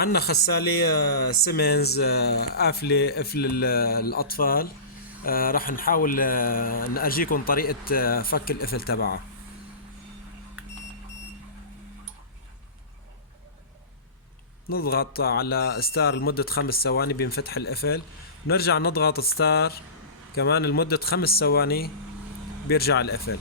عندنا خسالة سيمنز قافلة قفل الأطفال. راح نحاول نأرجيكم طريقة فك القفل تبعها. نضغط على ستار لمدة 5 ثواني بينفتح القفل، نرجع نضغط ستار كمان لمدة 5 ثواني بيرجع القفل.